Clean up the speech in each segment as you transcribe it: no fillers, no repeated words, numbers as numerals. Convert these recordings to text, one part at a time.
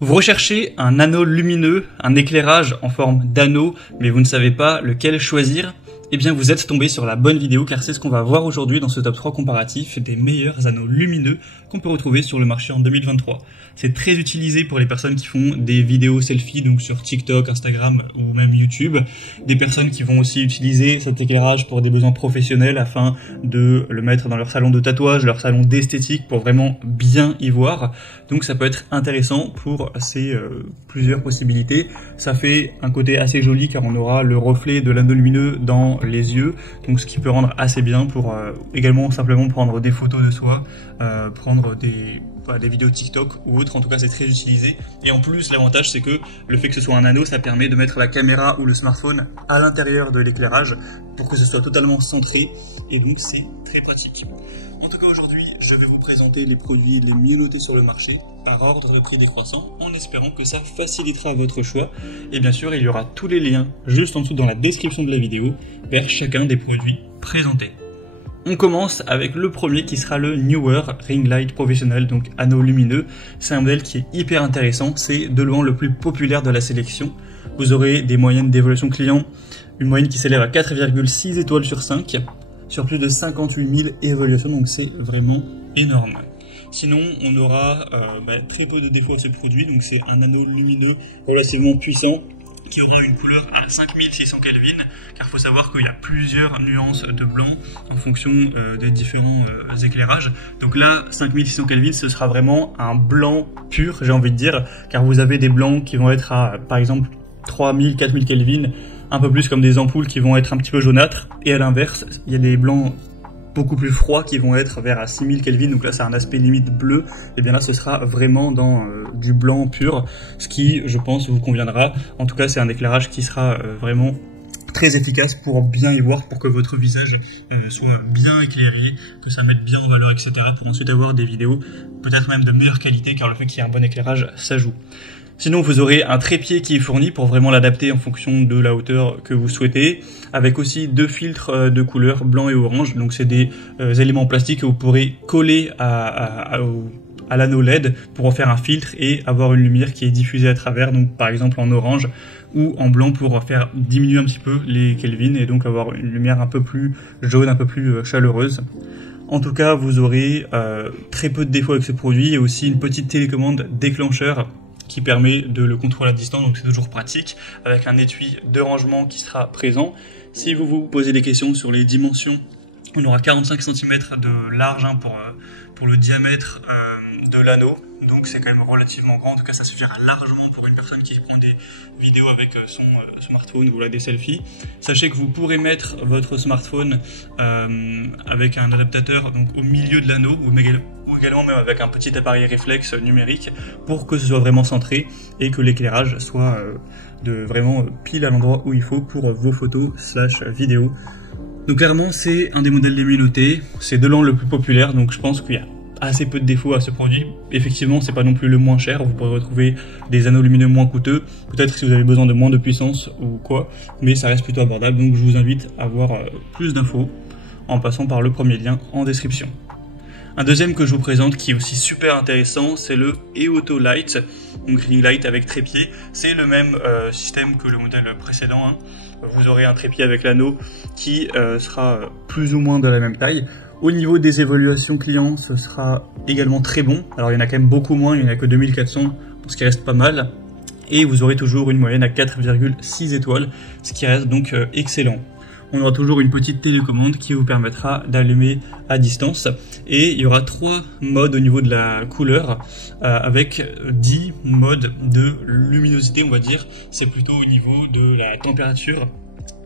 Vous recherchez un anneau lumineux, un éclairage en forme d'anneau, mais vous ne savez pas lequel choisir? Eh bien vous êtes tombé sur la bonne vidéo car c'est ce qu'on va voir aujourd'hui dans ce top 3 comparatif des meilleurs anneaux lumineux qu'on peut retrouver sur le marché en 2023. C'est très utilisé pour les personnes qui font des vidéos selfie, donc sur TikTok, Instagram ou même YouTube. Des personnes qui vont aussi utiliser cet éclairage pour des besoins professionnels afin de le mettre dans leur salon de tatouage, leur salon d'esthétique pour vraiment bien y voir. Donc ça peut être intéressant pour ces plusieurs possibilités. Ça fait un côté assez joli car on aura le reflet de l'anneau lumineux dans les yeux, donc ce qui peut rendre assez bien pour également simplement prendre des photos de soi, prendre des vidéos TikTok ou autres. En tout cas c'est très utilisé, et en plus l'avantage c'est que le fait que ce soit un anneau, ça permet de mettre la caméra ou le smartphone à l'intérieur de l'éclairage pour que ce soit totalement centré, et donc c'est très pratique. En tout cas aujourd'hui je vais vous présenter les produits les mieux notés sur le marché par ordre de prix décroissant, en espérant que ça facilitera votre choix. Et bien sûr il y aura tous les liens juste en dessous dans la description de la vidéo vers chacun des produits présentés. On commence avec le premier qui sera le Neewer Ring Light Professional, donc anneau lumineux. C'est un modèle qui est hyper intéressant, c'est de loin le plus populaire de la sélection. Vous aurez des moyennes d'évaluation client, une moyenne qui s'élève à 4,6 étoiles sur 5, sur plus de 58 000 évaluations, donc c'est vraiment énorme. Sinon, on aura très peu de défauts à ce produit, donc c'est un anneau lumineux relativement puissant, qui aura une couleur à 5600 Kelvin, car il faut savoir qu'il y a plusieurs nuances de blanc en fonction des différents éclairages. Donc là, 5600 Kelvin, ce sera vraiment un blanc pur, j'ai envie de dire, car vous avez des blancs qui vont être à, par exemple, 3000, 4000 Kelvin, un peu plus comme des ampoules qui vont être un petit peu jaunâtres, et à l'inverse, il y a des blancs beaucoup plus froids qui vont être vers à 6000 Kelvin, donc là c'est un aspect limite bleu, et bien là ce sera vraiment dans du blanc pur, ce qui je pense vous conviendra. En tout cas c'est un éclairage qui sera vraiment très efficace pour bien y voir, pour que votre visage soit bien éclairé, que ça mette bien en valeur, etc., pour ensuite avoir des vidéos peut-être même de meilleure qualité, car le fait qu'il y ait un bon éclairage ça joue. Sinon, vous aurez un trépied qui est fourni pour vraiment l'adapter en fonction de la hauteur que vous souhaitez, avec aussi deux filtres de couleur blanc et orange. Donc c'est des éléments plastiques que vous pourrez coller à l'anneau LED pour en faire un filtre et avoir une lumière qui est diffusée à travers, donc par exemple en orange ou en blanc pour faire diminuer un petit peu les Kelvin et donc avoir une lumière un peu plus jaune, un peu plus chaleureuse. En tout cas, vous aurez très peu de défauts avec ce produit, et aussi une petite télécommande déclencheur qui permet de le contrôler à distance, donc c'est toujours pratique, avec un étui de rangement qui sera présent. Si vous vous posez des questions sur les dimensions, on aura 45 cm de large pour le diamètre de l'anneau, donc c'est quand même relativement grand. En tout cas ça suffira largement pour une personne qui prend des vidéos avec son smartphone ou là des selfies. Sachez que vous pourrez mettre votre smartphone avec un adaptateur donc au milieu de l'anneau, ou également même avec un petit appareil réflexe numérique, pour que ce soit vraiment centré et que l'éclairage soit vraiment pile à l'endroit où il faut pour vos photos / vidéos. Donc clairement c'est un des modèles les mieux notés, c'est de loin le plus populaire, donc je pense qu'il y a assez peu de défauts à ce produit. Effectivement c'est pas non plus le moins cher, vous pourrez retrouver des anneaux lumineux moins coûteux, peut-être si vous avez besoin de moins de puissance ou quoi, mais ça reste plutôt abordable, donc je vous invite à voir plus d'infos en passant par le premier lien en description. Un deuxième que je vous présente qui est aussi super intéressant, c'est le Eoto Light, donc Ring Light avec trépied. C'est le même système que le modèle précédent, hein. Vous aurez un trépied avec l'anneau qui sera plus ou moins de la même taille. Au niveau des évaluations clients, ce sera également très bon. Alors il y en a quand même beaucoup moins, il n'y en a que 2400, ce qui reste pas mal. Et vous aurez toujours une moyenne à 4,6 étoiles, ce qui reste donc excellent. On aura toujours une petite télécommande qui vous permettra d'allumer à distance, et il y aura 3 modes au niveau de la couleur avec 10 modes de luminosité, on va dire. C'est plutôt au niveau de la température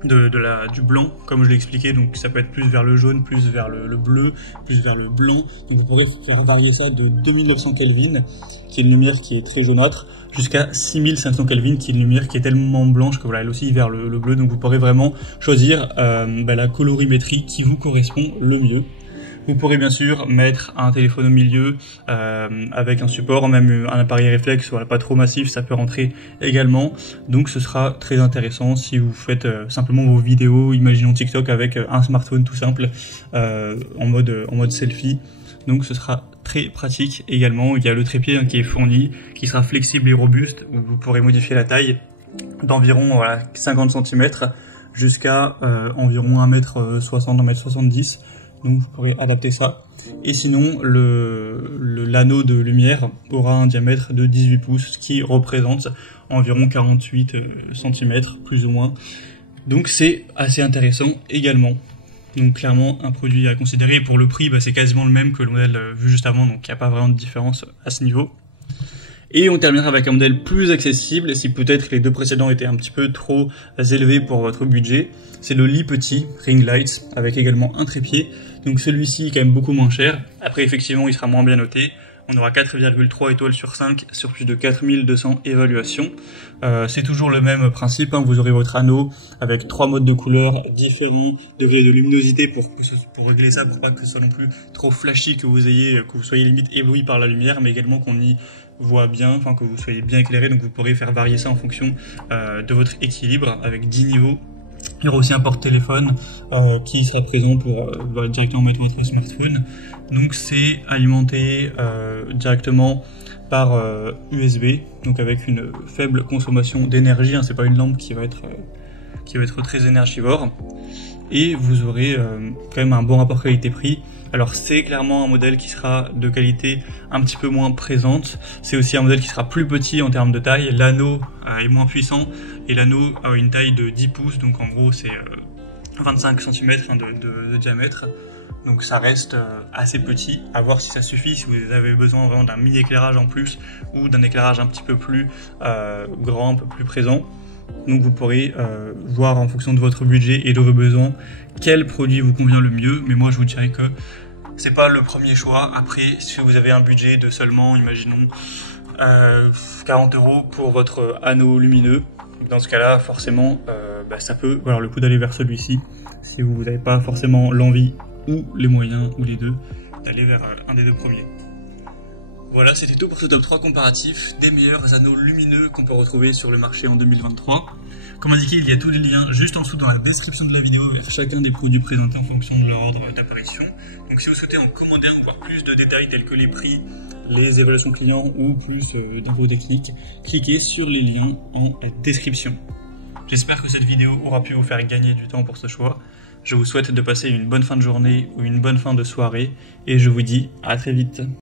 du blanc, comme je l'ai expliqué, donc ça peut être plus vers le jaune, plus vers le bleu, plus vers le blanc, donc vous pourrez faire varier ça de 2900 Kelvin, qui est une lumière qui est très jaunâtre, jusqu'à 6500 Kelvin, qui est une lumière qui est tellement blanche que voilà, elle aussi vers le bleu, donc vous pourrez vraiment choisir la colorimétrie qui vous correspond le mieux. Vous pourrez bien sûr mettre un téléphone au milieu avec un support, même un appareil réflexe, voilà, pas trop massif, ça peut rentrer également. Donc ce sera très intéressant si vous faites simplement vos vidéos, imaginons TikTok avec un smartphone tout simple en mode selfie. Donc ce sera très pratique également. Il y a le trépied qui est fourni, qui sera flexible et robuste, où vous pourrez modifier la taille d'environ 50 cm jusqu'à environ 1m60, 1m70. Donc vous pourrez adapter ça. Et sinon, l'anneau de lumière aura un diamètre de 18 pouces, ce qui représente environ 48 cm, plus ou moins. Donc c'est assez intéressant également. Donc clairement un produit à considérer. Et pour le prix, c'est quasiment le même que le modèle vu juste avant, donc il n'y a pas vraiment de différence à ce niveau. Et on terminera avec un modèle plus accessible, si peut-être les deux précédents étaient un petit peu trop élevés pour votre budget. C'est le Lee Petit Ring Light, avec également un trépied. Donc celui-ci est quand même beaucoup moins cher. Après effectivement il sera moins bien noté. On aura 4,3 étoiles sur 5 sur plus de 4200 évaluations. C'est toujours le même principe, vous aurez votre anneau avec 3 modes de couleurs différents, degrés de luminosité pour régler ça, pour pas que ce soit non plus trop flashy, que vous soyez limite ébloui par la lumière, mais également qu'on y voit bien, que vous soyez bien éclairé. Donc vous pourrez faire varier ça en fonction de votre équilibre avec 10 niveaux. Il y aura aussi un porte-téléphone qui sera présent pour directement mettre votre smartphone. Donc c'est alimenté directement par USB, donc avec une faible consommation d'énergie. C'est pas une lampe qui va être très énergivore. Et vous aurez quand même un bon rapport qualité-prix. Alors c'est clairement un modèle qui sera de qualité un petit peu moins présente. C'est aussi un modèle qui sera plus petit en termes de taille. L'anneau est moins puissant et l'anneau a une taille de 10 pouces, donc en gros c'est 25 cm de diamètre. Donc ça reste assez petit, à voir si ça suffit, si vous avez besoin vraiment d'un mini éclairage en plus ou d'un éclairage un petit peu plus grand, un peu plus présent. Donc vous pourrez voir en fonction de votre budget et de vos besoins quel produit vous convient le mieux. Mais moi je vous dirais que c'est pas le premier choix. Après, si vous avez un budget de seulement, imaginons, 40 € pour votre anneau lumineux, dans ce cas-là, forcément, ça peut valoir le coup d'aller vers celui-ci. Si vous n'avez pas forcément l'envie ou les moyens, ou les deux, d'aller vers un des deux premiers. Voilà, c'était tout pour ce top 3 comparatif des meilleurs anneaux lumineux qu'on peut retrouver sur le marché en 2023. Comme indiqué, il y a tous les liens juste en dessous dans la description de la vidéo vers chacun des produits présentés en fonction de leur ordre d'apparition. Donc si vous souhaitez en commander un ou voir plus de détails tels que les prix, les évaluations clients ou plus d'infos techniques, cliquez sur les liens en description. J'espère que cette vidéo aura pu vous faire gagner du temps pour ce choix. Je vous souhaite de passer une bonne fin de journée ou une bonne fin de soirée et je vous dis à très vite.